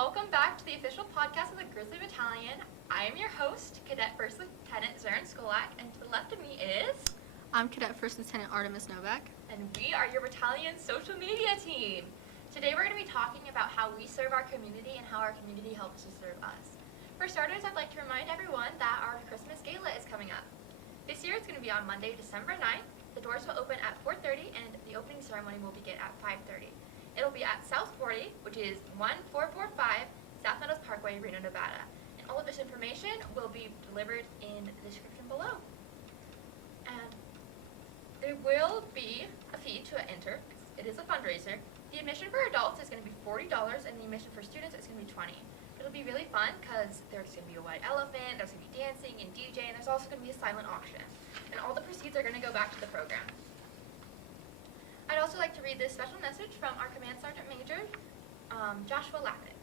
welcome back to the official podcast of the Grizzly Battalion. I am your host, Cadet First Lieutenant Zarin Skolak, and to the left of me is... I'm Cadet First Lieutenant Artemis Novak. And we are your battalion's social media team. Today we're going to be talking about how we serve our community and how our community helps to serve us. For starters, I'd like to remind everyone that our Christmas Gala is coming up. This year it's going to be on Monday, December 9th. The doors will open at 4:30 and the opening ceremony will begin at 5:30. It'll be at South 40, which is 1445 South Meadows Parkway, Reno, Nevada. And all of this information will be delivered in the description below. And there will be a fee to enter. It is a fundraiser. The admission for adults is going to be $40 and the admission for students is going to be $20. It'll be really fun because there's going to be a white elephant, there's going to be dancing and DJ, and there's also going to be a silent auction. And all the proceeds are going to go back to the program. I'd also like to read this special message from our Command Sergeant Major, Joshua.lappin.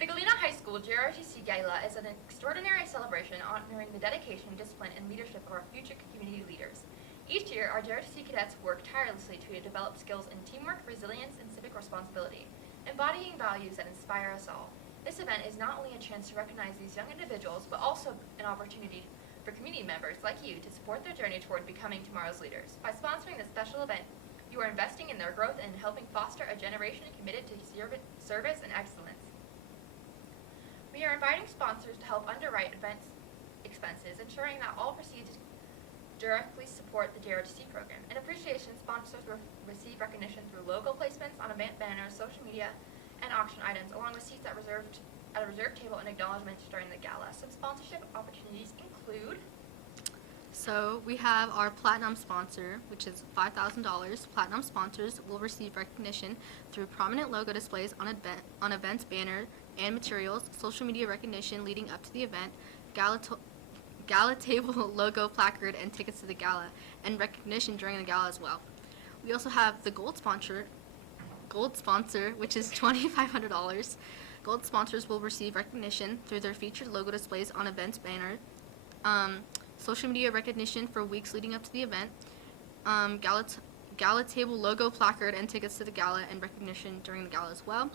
The Galena High School JROTC Gala is an extraordinary celebration honoring the dedication, discipline, and leadership of our future community leaders. Each year, our JROTC cadets work tirelessly to develop skills in teamwork, resilience, and civic responsibility, embodying values that inspire us all. This event is not only a chance to recognize these young individuals, but also an opportunity for community members like you to support their journey toward becoming tomorrow's leaders. By sponsoring this special event, you are investing in their growth and helping foster a generation committed to service and excellence. We are inviting sponsors to help underwrite event expenses, ensuring that all proceeds directly support the JROTC program. In appreciation, sponsors will receive recognition through logo placements on event banners, social media, and auction items, along with seats at a reserved table and acknowledgments during the gala. Some sponsorship opportunities include... So we have our Platinum sponsor, which is $5,000. Platinum sponsors will receive recognition through prominent logo displays on events banner and materials, social media recognition leading up to the event, gala table logo placard and tickets to the gala, and recognition during the gala as well. We also have the gold sponsor, which is $2,500. Gold sponsors will receive recognition through their featured logo displays on events banner, social media recognition for weeks leading up to the event, gala table logo placard and tickets to the gala, and recognition during the gala as well.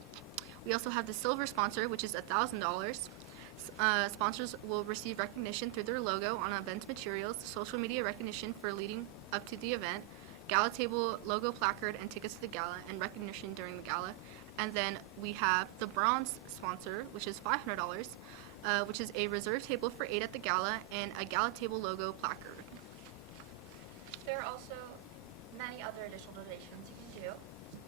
We also have the silver sponsor, which is $1,000. Sponsors will receive recognition through their logo on event materials, social media recognition for leading up to the event, gala table logo placard and tickets to the gala, and recognition during the gala. And then we have the bronze sponsor, which is $500, which is a reserved table for 8 at the gala and a gala table logo placard. There are also many other additional donations you can do,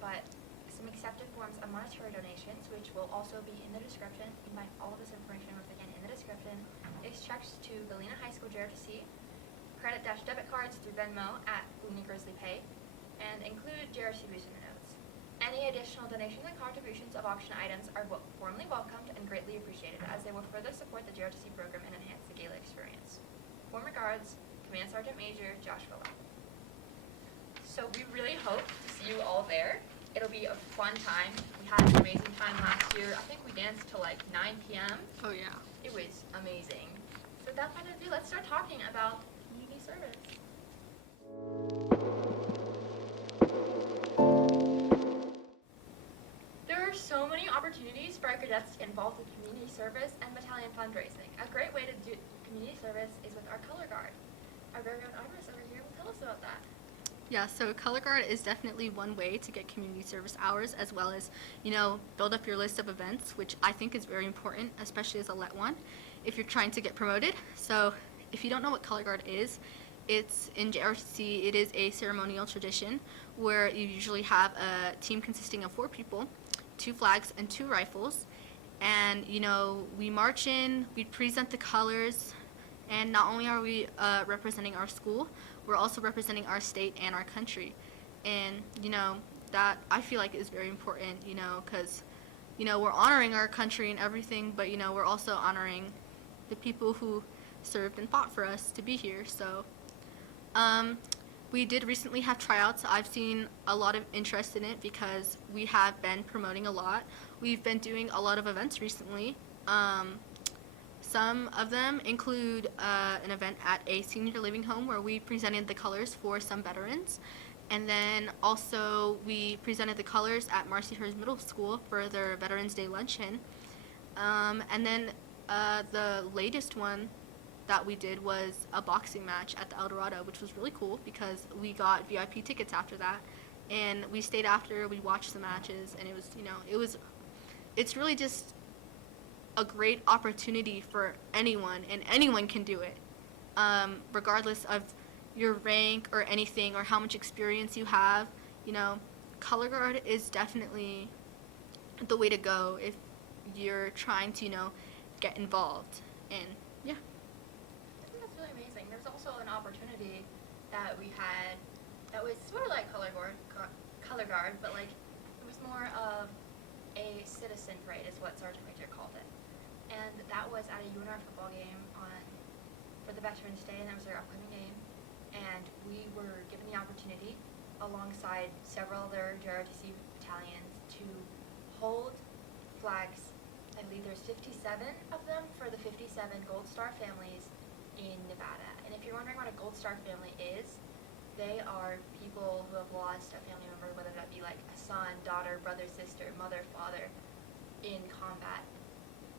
but some accepted forms of monetary donations, which will also be in the description. You can find all of this information once again in the description. Is checks to Galena High School JROTC, credit-debit cards through Venmo at Galena Grizzly Pay, and include JROTC Booster in the notes. Any additional donations and contributions of auction items are warmly welcomed and greatly appreciated, as they will further support the JROTC program and enhance the Gala experience. Warm regards, Command Sergeant Major Joshua.lappin. So we really hope to see you all there. It'll be a fun time. We had an amazing time last year. I think we danced till like 9 p.m. Oh yeah. It was amazing. So without further ado, let's start talking about community service. There are so many opportunities for our cadets to get involved with community service and battalion fundraising. A great way to do community service is with our color guard. Our very own Iris over here will tell us about that. Yeah, so Color Guard is definitely one way to get community service hours, as well as, build up your list of events, which I think is very important, especially as a LET one, if you're trying to get promoted. So if you don't know what Color Guard is, it's in JROTC, it is a ceremonial tradition where you usually have a team consisting of 4 people, 2 flags and 2 rifles, and we march in, we present the colors, and not only are we representing our school, we're also representing our state and our country. And, that I feel like is very important, because, we're honoring our country and everything, but, we're also honoring the people who served and fought for us to be here. So, we did recently have tryouts. I've seen a lot of interest in it because we have been promoting a lot. We've been doing a lot of events recently. Some of them include an event at a senior living home where we presented the colors for some veterans, And then also we presented the colors at Marcyhurst Middle School for their Veterans Day luncheon. And then the latest one that we did was a boxing match at the El Dorado, which was really cool because we got VIP tickets after that. And we stayed after, we watched the matches, and it was, it's really just a great opportunity for anyone, and anyone can do it, regardless of your rank or anything or how much experience you have. Color guard is definitely the way to go if you're trying to, get involved. And yeah. I think that's really amazing. There's also an opportunity that we had that was sort of like color guard, but like it was more of a citizen parade is what Sergeant Major called it. And that was at a UNR football game for the Veterans Day, and that was their upcoming game. And we were given the opportunity, alongside several other JROTC battalions, to hold flags. I believe there's 57 of them for the 57 Gold Star families in Nevada. And if you're wondering what a Gold Star family is, they are people who have lost a family member, whether that be like a son, daughter, brother, sister, mother, father, in combat.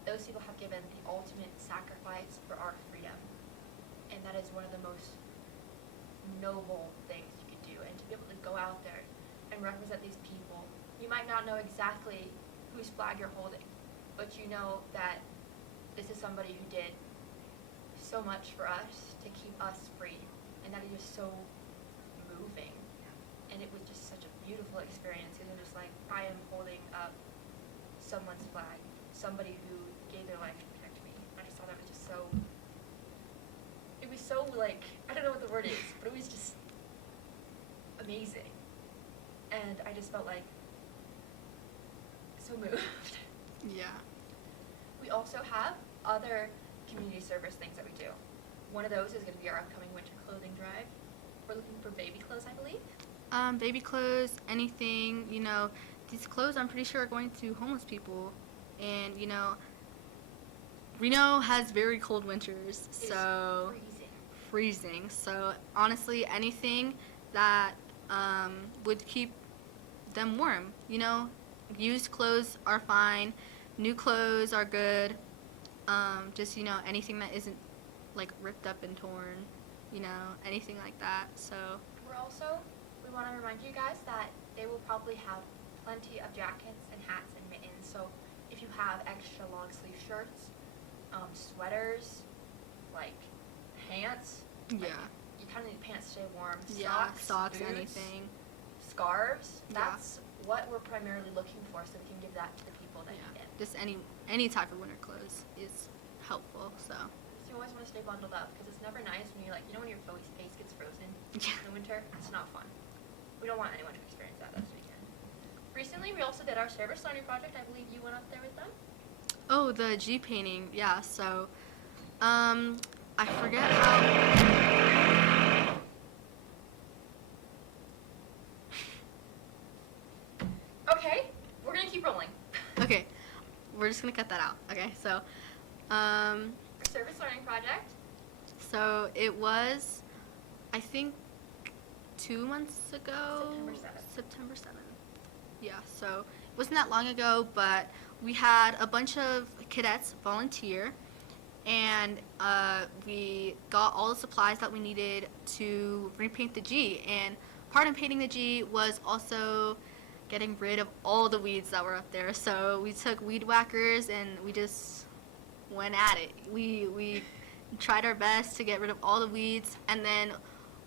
Those people have given the ultimate sacrifice for our freedom. And that is one of the most noble things you could do. And to be able to go out there and represent these people, you might not know exactly whose flag you're holding, but you know that this is somebody who did so much for us to keep us free. And that is just so moving. And it was just such a beautiful experience because it was just like, I am holding up someone's flag, somebody who gave their life to protect me. I just thought that was just so, it was so like, I don't know what the word is, but it was just amazing. And I just felt like so moved. Yeah. We also have other community service things that we do. One of those is going to be our upcoming winter clothing drive. We're looking for baby clothes, I believe. Baby clothes, anything, these clothes I'm pretty sure are going to homeless people. And, Reno has very cold winters, so freezing. So honestly, anything that would keep them warm. Used clothes are fine, new clothes are good. Just anything that isn't like ripped up and torn, anything like that. So We want to remind you guys that they will probably have plenty of jackets and hats and mittens. So if you have extra long sleeve shirts, sweaters, like pants, yeah, you kind of need pants to stay warm. socks, boots, anything. scarves. That's what we're primarily looking for, so we can give that to the people that need it. Just any type of winter clothes is helpful. So You always want to stay bundled up because it's never nice when you're like, when your face gets frozen in the winter. It's not fun. We don't want anyone to experience that this weekend. Recently, we also did our service learning project. I believe you went up there with them. Oh, the G painting, yeah. So, I forget how. Okay, we're gonna keep rolling. Okay, we're just gonna cut that out. Okay, so, Our service learning project. so it was, I think, 2 months ago. September 7th. Yeah, so it wasn't that long ago, but we had a bunch of cadets volunteer, and we got all the supplies that we needed to repaint the G. And part of painting the G was also getting rid of all the weeds that were up there. So we took weed whackers and we just went at it. We tried our best to get rid of all the weeds, and then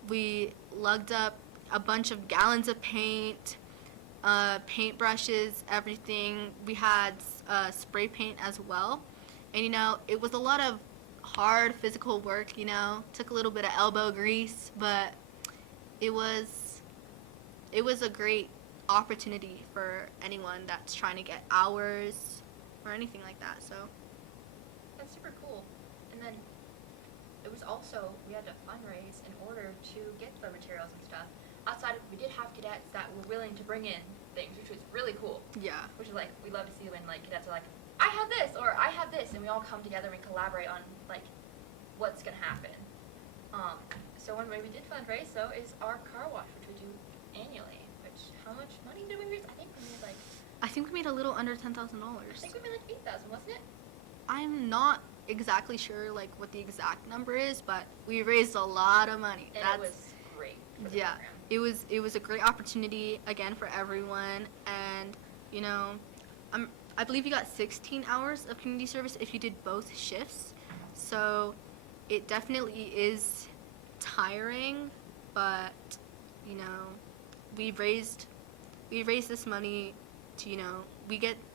we lugged up a bunch of gallons of paint, paint brushes, everything. We had spray paint as well. And, it was a lot of hard physical work, took a little bit of elbow grease, but it was a great opportunity for anyone that's trying to get hours or anything like that. So That's super cool. And then it was also, we had to fundraise in order to get the materials and stuff. Outside of, we did have cadets that were willing to bring in things, which was really cool. yeah. Which is like, we love to see when like cadets are like, I have this or I have this, and we all come together and collaborate on like what's gonna happen. So one way we did fundraise is our car wash, which we do annually, which, how much money did we raise? I think we made a little under $10,000. I think we made like 8,000, wasn't it? I'm not exactly sure like what the exact number is, but we raised a lot of money. And it was great for the yeah, program. it was a great opportunity again for everyone, and you know, I believe you got 16 hours of community service if you did both shifts. So it definitely is tiring, but you know, we raised this money to, you know,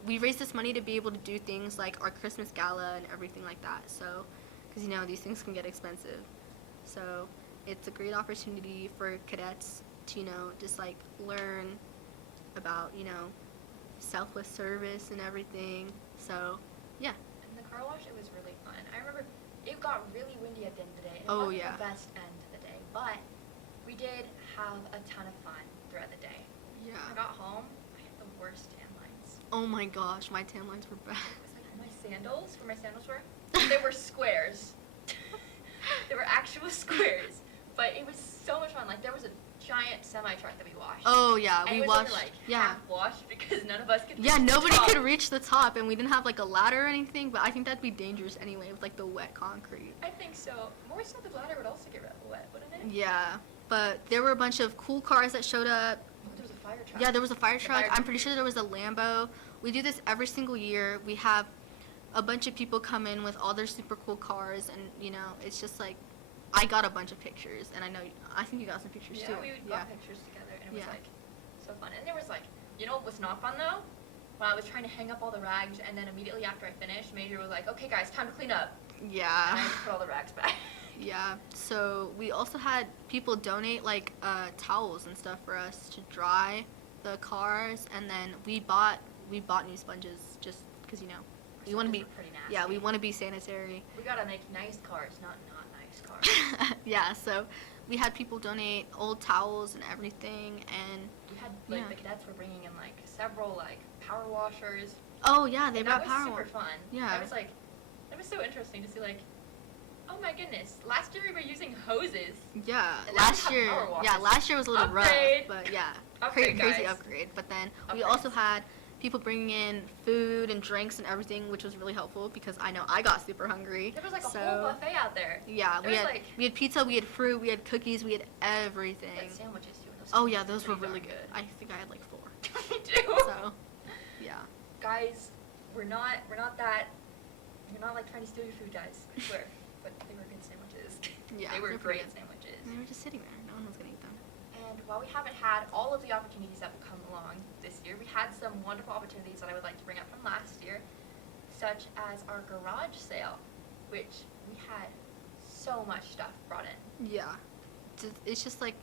we raised this money to be able to do things like our Christmas gala and everything like that. So, because you know these things can get expensive, so it's a great opportunity for cadets to, you know, just like learn about, you know, selfless service and everything. So, yeah. And the car wash, it was really fun. I remember it got really windy at the end of the day. And Oh, it wasn't yeah. the best end of the day, but we did have a ton of fun throughout the day. Yeah. I got home, I had the worst tan lines. Oh my gosh, my tan lines were bad. It was like my sandals, where my sandals were, they were squares. They were actual squares. But it was so much fun. Like, there was a giant semi-truck that we washed. Oh yeah, And we it was washed. only, like, Yeah. half washed because none of us could Yeah, reach the nobody top. could reach the top, and we didn't have like a ladder or anything. But I think that'd be dangerous anyway with like the wet concrete. I think so. More so the ladder would also get wet, wouldn't it? Yeah, but there were a bunch of cool cars that showed up. Oh, there was a fire truck. Yeah, there was a fire The truck. fire I'm truck. pretty sure there was a Lambo. We do this every single year. We have a bunch of people come in with all their super cool cars, and you know, it's just like, I got a bunch of pictures, and I think you got some pictures Yeah, too. we got pictures together, and it was Yeah. like so fun. And there was like, you know what was not fun though? When I was trying to hang up all the rags, and then immediately after I finished, Major was like, "Okay, guys, time to clean up." And I Yeah. had to put all the rags back. Yeah. So we also had people donate like towels and stuff for us to dry the cars, and then we bought new sponges just because, you know, we want to be. Sponges were pretty nasty. Yeah, we want to be sanitary. We gotta make nice cars, not nice cars. Yeah, so we had people donate old towels and everything, and We had like Yeah. the cadets were bringing in like several like power washers. oh yeah, they And brought that power was super wash. fun. Yeah. That was so interesting to see like, oh my goodness, last year we were using hoses. Yeah, And now we last have year, power yeah, washers. last year was a little Upgrade. rough, but yeah, Upgrade, crazy guys. upgrade. But then we Upgrades. also had people bringing in food and drinks and everything, which was really helpful because I know I got super hungry. There was like a so, whole buffet out there. Yeah, There we was, had like- we had pizza, we had fruit, we had cookies, we had everything. We had sandwiches too. And those Oh yeah, sandwiches those were pretty really darn good. I think I had like 4. Me too. So, yeah. Guys, we're not like trying to steal your food, guys. I swear. But they were good sandwiches. Yeah, They were they're pretty great good. sandwiches. And they were just sitting there. No one was gonna eat them. And while we haven't had all of the opportunities that will come along this year, we had some wonderful opportunities that I would like to bring up from last year, such as our garage sale, which we had so much stuff brought in. Yeah. It's just like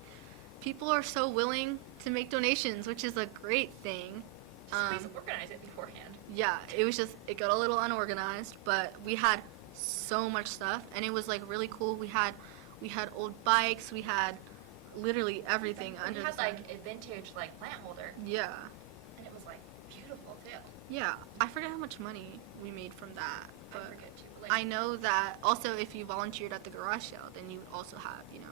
people are so willing to make donations, which is a great thing. Just please organize it beforehand. Yeah, it got a little unorganized, but we had so much stuff, and it was like really cool. We had old bikes, we had literally everything under We the had sun. like a vintage like plant holder, Yeah. and it was like beautiful too. Yeah, I forget how much money we made from that, I but forget too. Like, I know that also if you volunteered at the garage sale, then you would also have, you know,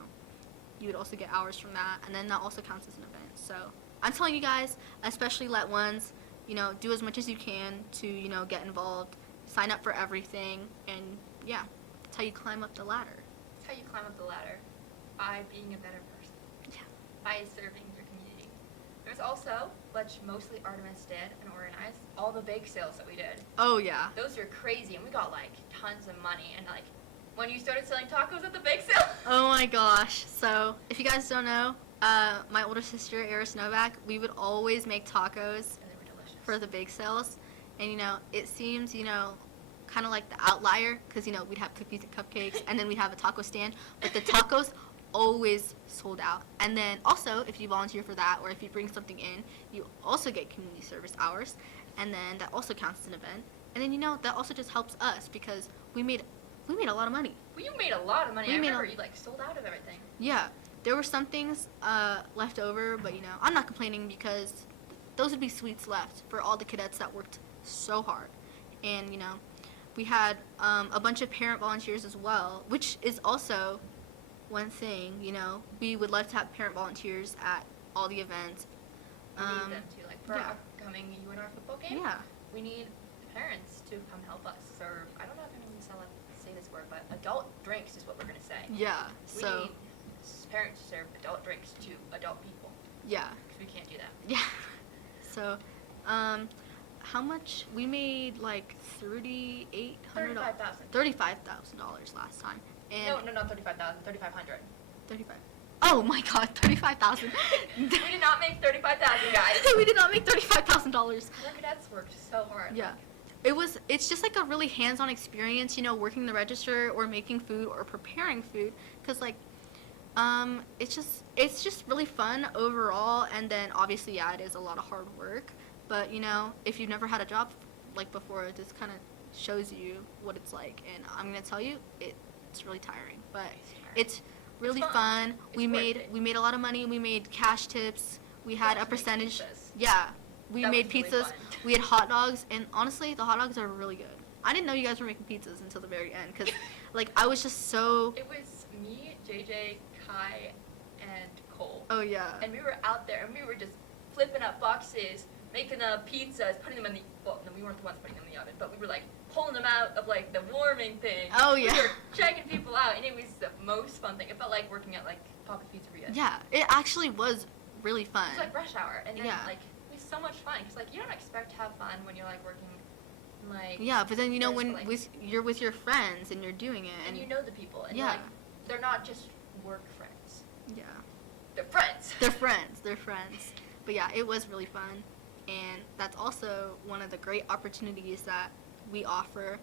you would also get hours from that, and then that also counts as an event. So I'm telling you guys, especially let ones, you know, do as much as you can to, you know, get involved, sign up for everything, and yeah, that's how you climb up the ladder. That's how you climb up the ladder, by being a better person, Yeah. by serving your community. There's also, which mostly Artemis did and organized, all the bake sales that we did. Oh yeah. Those were crazy, and we got like tons of money. And like, when you started selling tacos at the bake sale, Oh my gosh. So if you guys don't know, my older sister Eris Novak, we would always make tacos and they were delicious. for the bake sales, and you know, it seems, you know, kind of like the outlier, because you know we'd have cookies and cupcakes, and then we'd have a taco stand, but the tacos always sold out. And then also, if you volunteer for that, or if you bring something in, you also get community service hours, and then that also counts as an event. And then, you know, that also just helps us because we made a lot of money. Well, you made a lot of money. We I made a- remember you like sold out of everything. Yeah, there were some things left over, but you know, I'm not complaining because those would be sweets left for all the cadets that worked so hard. And you know, we had a bunch of parent volunteers as well, which is also one thing. You know, we would love to have parent volunteers at all the events. We need them too. Like for yeah. our upcoming UNR football game, Yeah. we need parents to come help us serve. I don't know if I'm going to say this word, but adult drinks is what we're going to say. Yeah. We So. need parents to serve adult drinks to adult people. Yeah. Because we can't do that. Yeah. So, how much we made? Like $3,800. $35,000 last time. And No, not 35,000. 3,500. 35. Oh my God, 35,000. We did not make 35,000, guys. We did not make $35,000. Our cadets worked so hard. Yeah. It's just like a really hands-on experience, you know, working the register or making food or preparing food, because like it's just really fun overall. And then obviously, yeah, it is a lot of hard work, but you know, if you've never had a job like before, it just kind of shows you what it's like. And I'm gonna tell you, it's really tiring, but it's really fun. We made a lot of money. We made cash tips. We had a percentage. Yeah, we made pizzas. We had hot dogs, and honestly, the hot dogs are really good. I didn't know you guys were making pizzas until the very end, because like I was just so. It was me, JJ, Kai, and Cole. Oh yeah. And we were out there, and we were just flipping up boxes, making pizzas, putting them in the. Well, no, we weren't the ones putting them in the oven, but we were like pulling them out of like the warming thing. Oh yeah. We were checking people out, and it was the most fun thing. It felt like working at like Papa's Pizzeria. Yeah, it actually was really fun. It was like rush hour, and then Yeah. like it was so much fun because like you don't expect to have fun when you're like working. Like Yeah, but then you know this, when like, you're with your friends and you're doing it, and you know the people, and Yeah. like they're not just work friends. Yeah. They're friends. They're friends. They're friends. But yeah, it was really fun, and that's also one of the great opportunities that we offer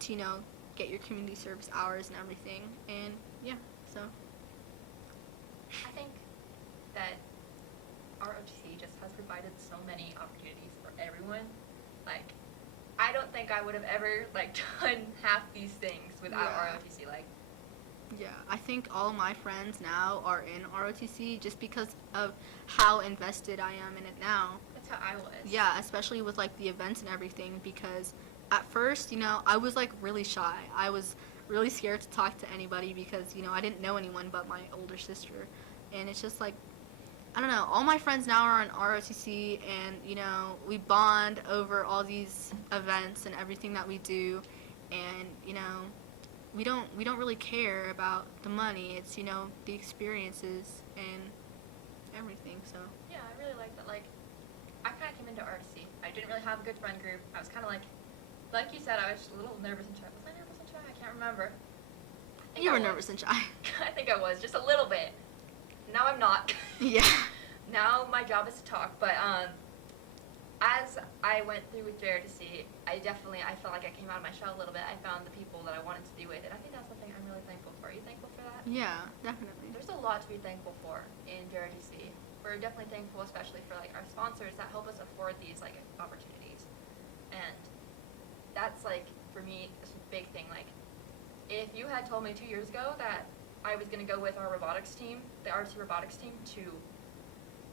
to, you know, get your community service hours and everything. And yeah, so. I think that ROTC just has provided so many opportunities for everyone. Like, I don't think I would have ever like done half these things without Yeah. ROTC. Like, Yeah, I think all my friends now are in ROTC just because of how invested I am in it now. that's how I was. Yeah, especially with like the events and everything, because at first, you know, I was like really shy. I was really scared to talk to anybody because, you know, I didn't know anyone but my older sister. And it's just like, I don't know, all my friends now are on ROTC, and, you know, we bond over all these events and everything that we do. And, you know, we don't really care about the money. It's, you know, the experiences and everything. So Yeah, I really like that. Like, I kind of came into ROTC. I didn't really have a good friend group. I was kind of like you said, I was just a little nervous and shy. Was I nervous and shy? I can't remember. I think you I were was. nervous and shy. I think I was, just a little bit. Now I'm not. Yeah. Now my job is to talk, but as I went through with JROTC, I felt like I came out of my shell a little bit. I found the people that I wanted to be with, and I think that's something I'm really thankful for. Are you thankful for that? Yeah, definitely. There's a lot to be thankful for in JROTC. We're definitely thankful, especially for like our sponsors that help us afford these like opportunities, and that's like for me it's a big thing. Like, if you had told me 2 years ago that I was going to go with our robotics team, the RT robotics team, to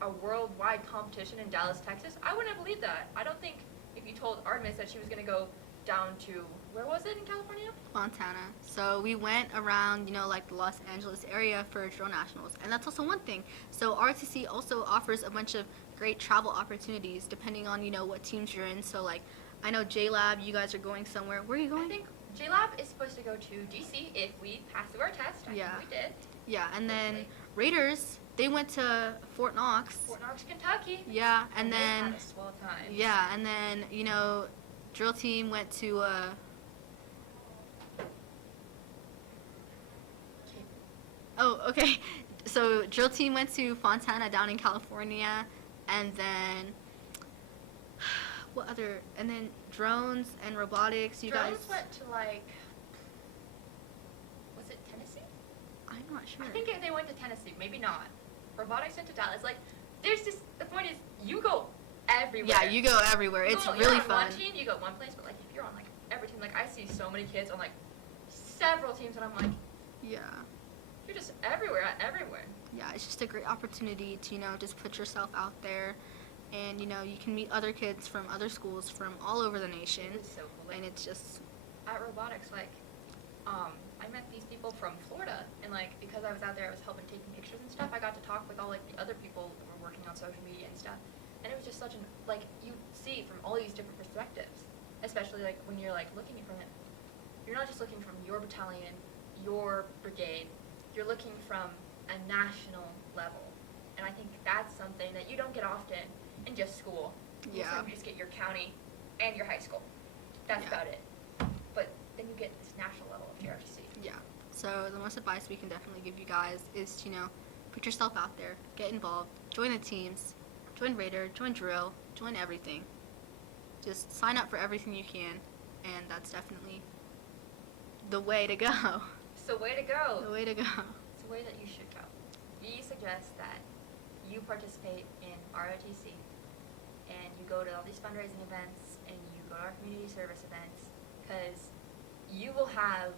a worldwide competition in Dallas, Texas, I wouldn't have believed that. I don't think if you told Artemis that she was going to go down to, where was it in California? Montana. So we went around, you know, like the Los Angeles area for drone nationals, and that's also one thing. So RTC also offers a bunch of great travel opportunities depending on, you know, what teams you're in. So like, I know J-Lab, you guys are going somewhere. Where are you going? I think J-Lab is supposed to go to DC if we pass through our test. I Yeah. think we did. Yeah, and then Hopefully. Raiders, they went to Fort Knox. Fort Knox, Kentucky. Yeah, and they then had a swell time. yeah, and then, you know, drill team went to Okay. oh, okay. So drill team went to Fontana down in California, and then what other? And then drones and robotics. You Drones guys went to like, was it Tennessee? I'm not sure. I think they went to Tennessee. Maybe not. Robotics went to Dallas. Like, there's just the point is you go everywhere. Yeah, you go everywhere. It's You're really on fun. one team, you go one place, but like if you're on like every team, like I see so many kids on like several teams, and I'm like, Yeah. you're just everywhere, everywhere. Yeah, it's just a great opportunity to, you know, just put yourself out there, and, you know, you can meet other kids from other schools from all over the nation, It was so cool. Like, and it's just, at robotics, like I met these people from Florida, and like because I was out there, I was helping taking pictures and stuff. I got to talk with all like the other people that were working on social media and stuff, and it was just such an like you see from all these different perspectives, especially like when you're like looking from it. You're not just looking from your battalion, your brigade. You're looking from a national level, and I think that's something that you don't get often in just school. Yeah. You just get your county and your high school. That's about it. But then you get this national level of JROTC. Yeah. So the most advice we can definitely give you guys is to, put yourself out there, get involved, join the teams, join Raider, join drill, join everything. Just sign up for everything you can, and that's definitely the way to go. It's the way to go. The way to go. It's the way that you should go. We suggest that you participate in ROTC, and you go to all these fundraising events, and you go to our community service events, because you will have,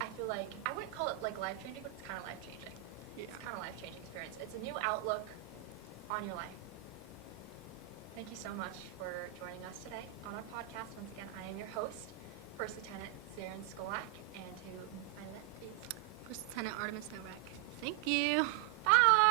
I feel like, I wouldn't call it like life-changing, but it's kind of life-changing. Yeah. It's kind of life-changing experience. It's a new outlook on your life. Thank you so much for joining us today on our podcast. Once again, I am your host, First Lieutenant Zarin Skolak, and to my left is First Lieutenant Artemis Novak. Thank you. Bye!